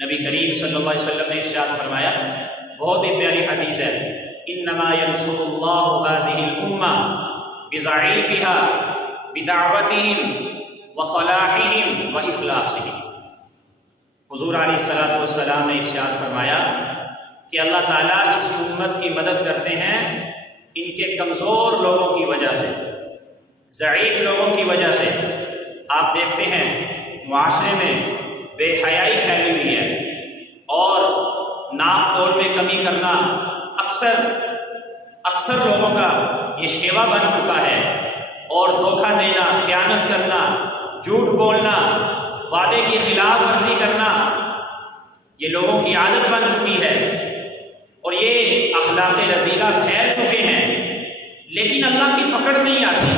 نبی کریم صلی اللہ علیہ وسلم نے ارشاد فرمایا، بہت ہی پیاری حدیث ہے، انما ینصر اللہ هذه الامہ بضعیفها بدعوتهم وصلاحهم واخلاصهم۔ حضور علیہ الصلوۃ والسلام نے ارشاد فرمایا کہ اللہ تعالیٰ اس امت کی مدد کرتے ہیں ان کے کمزور لوگوں کی وجہ سے، ضعیف لوگوں کی وجہ سے۔ آپ دیکھتے ہیں معاشرے میں بے حیائی پھیلی ہوئی ہے اور ناپ تول میں کمی کرنا اکثر لوگوں کا یہ شیوا بن چکا ہے، اور دھوکہ دینا، خیانت کرنا، جھوٹ بولنا، وعدے کی خلاف ورزی کرنا یہ لوگوں کی عادت بن چکی ہے، اور یہ اخلاق رذیلہ پھیل چکے ہیں۔ لیکن اللہ کی پکڑ نہیں آتی،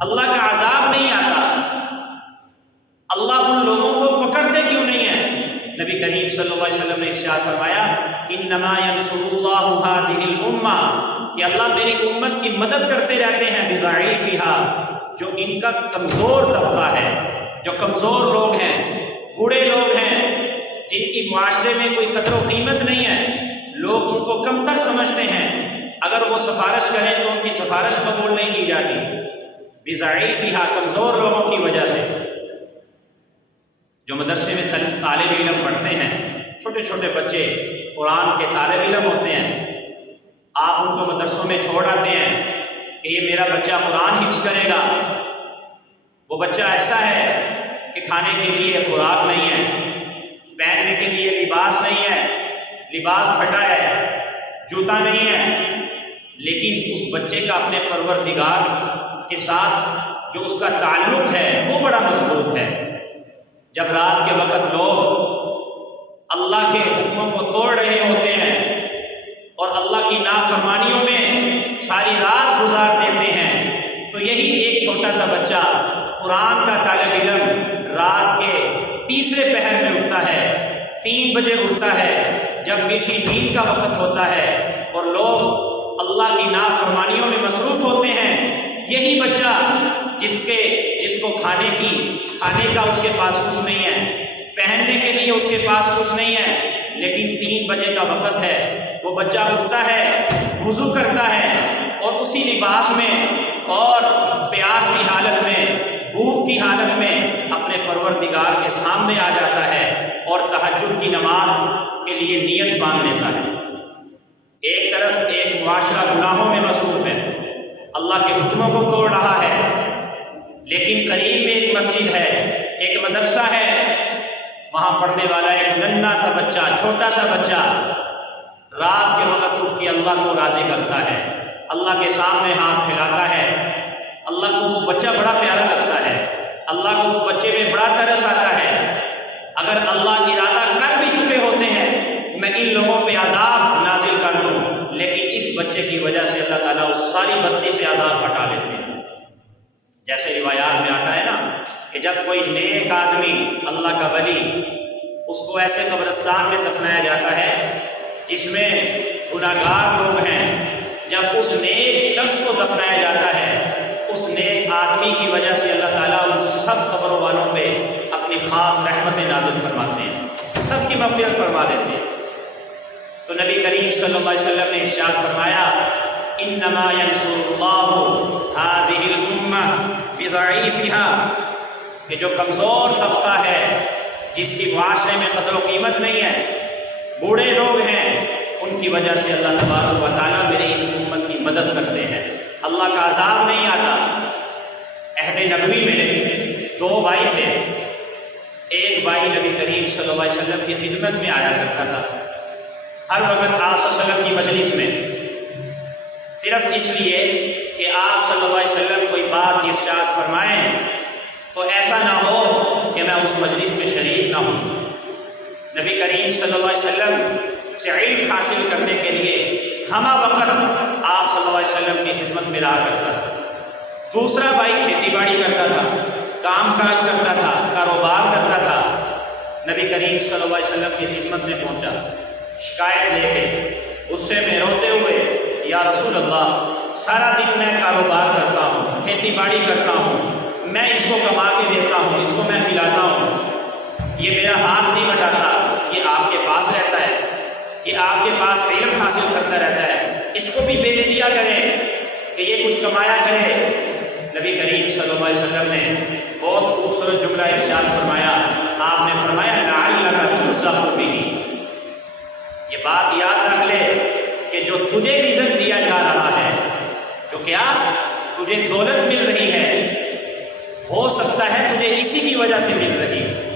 اللہ کا عذاب نہیں آتا۔ اللہ ان لوگوں کو پکڑتے کیوں نہیں ہے؟ نبی کریم صلی اللہ علیہ وسلم نے ارشاد فرمایا، انما ینصر اللہ هذه الامہ، کہ اللہ میری امت کی مدد کرتے رہتے ہیں بضعیفها، جو ان کا کمزور طبقہ ہے، جو کمزور لوگ ہیں، بوڑھے لوگ ہیں، جن کی معاشرے میں کوئی قدر و قیمت نہیں ہے، لوگ ان کو کمتر سمجھتے ہیں، اگر وہ سفارش کریں تو ان کی سفارش قبول نہیں کی جاتی، بضعیفها، کمزور لوگوں کی وجہ سے۔ جو مدرسے میں طالب علم پڑھتے ہیں، چھوٹے چھوٹے بچے قرآن کے طالب علم ہوتے ہیں، آپ ان کو مدرسوں میں چھوڑ آتے ہیں کہ یہ میرا بچہ قرآن حفظ کرے گا۔ وہ بچہ ایسا ہے کہ کھانے کے لیے خوراک نہیں ہے، پہننے کے لیے لباس نہیں ہے، لباس پھٹا ہے، جوتا نہیں ہے، لیکن اس بچے کا اپنے پروردگار کے ساتھ جو اس کا تعلق ہے وہ بڑا مضبوط ہے۔ جب رات کے وقت لوگ اللہ کے حکموں کو توڑ رہے ہوتے ہیں اور اللہ کی نافرمانیوں میں ساری رات گزار دیتے ہیں، تو یہی ایک چھوٹا سا بچہ قرآن کا طالب علم رات کے تیسرے پہر میں اٹھتا ہے، 3 بجے اٹھتا ہے، جب میٹھی نیند کا وقت ہوتا ہے اور لوگ اللہ کی نافرمانیوں میں مصروف ہوتے ہیں، یہی بچہ جس کو کھانے کا اس کے پاس کچھ نہیں ہے، پہننے کے لیے اس کے پاس کچھ نہیں ہے، لیکن 3 بجے کا وقت ہے، وہ بچہ اٹھتا ہے، وضو کرتا ہے، اور اسی لباس میں اور پیاس کی حالت میں، بھوک کی حالت میں اپنے پروردگار کے سامنے آ جاتا ہے اور تہجد کی نماز کے لیے نیت باندھ لیتا ہے۔ ایک طرف ایک معاشرہ گناہوں میں مصروف ہے، اللہ کے حکموں کو توڑ رہا ہے، لیکن قریب میں ایک مسجد ہے، ایک مدرسہ ہے، وہاں پڑھنے والا ایک ننھا سا بچہ، چھوٹا سا بچہ رات کے وقت اٹھ کے اللہ کو راضی کرتا ہے، اللہ کے سامنے ہاتھ پھیلاتا ہے، اللہ کو وہ بچہ بڑا پیارا لگتا ہے، اللہ کو اس بچے میں بڑا ترس آتا ہے۔ اگر اللہ ارادہ کر بھی چکے ہوتے ہیں میں ان لوگوں پہ عذاب نازل کر دوں، لیکن اس بچے کی وجہ سے اللہ تعالیٰ اس ساری بستی سے عذاب ہٹا لیتے ہیں۔ جیسے روایات میں آتا ہے نا کہ جب کوئی نیک آدمی، اللہ کا ولی، اس کو ایسے قبرستان میں دفنایا جاتا ہے جس میں گناہگار لوگ ہیں، جب اس نیک شخص کو دفنایا جاتا ہے، اس نیک آدمی کی وجہ سے اللہ تعالیٰ ان سب قبروں والوں پہ اپنی خاص رحمتیں نازل فرماتے ہیں، سب کی مغفرت فرما دیتے ہیں۔ تو نبی کریم صلی اللہ علیہ وسلم نے ارشاد فرمایا، انما ینصر اللہ هذه الامہ بضعیفها، کہ جو کمزور طبقہ ہے، جس کی معاشرے میں قدر و قیمت نہیں ہے، بوڑھے لوگ ہیں، ان کی وجہ سے اللہ تبارک و تعالیٰ میری اس امت کی مدد کرتے ہیں، اللہ کا عذاب نہیں آتا۔ عہد نبوی میں 2 بھائی تھے، ایک بھائی نبی کریم صلی اللہ علیہ وسلم کی خدمت میں آیا کرتا تھا، ہر وقت آپ صلی اللہ علیہ وسلم کی مجلس میں، صرف اس لیے کہ آپ صلی اللہ علیہ وسلم کوئی بات ارشاد فرمائیں تو ایسا نہ ہو کہ میں اس مجلس میں شریک نہ ہوں۔ نبی کریم صلی اللہ علیہ وسلم سے علم حاصل کرنے کے لیے ہمہ وقت آپ صلی اللہ علیہ وسلم کی خدمت میں رہا کرتا تھا۔ دوسرا بھائی کھیتی باڑی کرتا تھا، کام کاج کرتا تھا، کاروبار کرتا تھا۔ نبی کریم صلی اللہ علیہ وسلم کی خدمت میں پہنچا، شکایت لے کے غصے میں روتے ہوئے، یا رسول اللہ، سارا دن میں کاروبار کرتا ہوں، کھیتی باڑی کرتا ہوں، میں اس کو کما کے دیتا ہوں، اس کو میں کھلاتا ہوں، یہ میرا ہاتھ نہیں بٹاتا، کہ آپ کے پاس علم حاصل کرتا رہتا ہے، اس کو بھی بیچ دیا کریں کہ یہ کچھ کمایا کرے۔ نبی کریم صلی اللہ علیہ وسلم نے بہت خوبصورت جملہ ارشاد فرمایا، آپ نے فرمایا لعلک ترزق بہ، یہ بات یاد رکھ لے کہ جو تجھے رزق دیا جا رہا ہے، جو کیا تجھے دولت مل رہی ہے، ہو سکتا ہے تجھے اسی کی وجہ سے مل رہی ہے،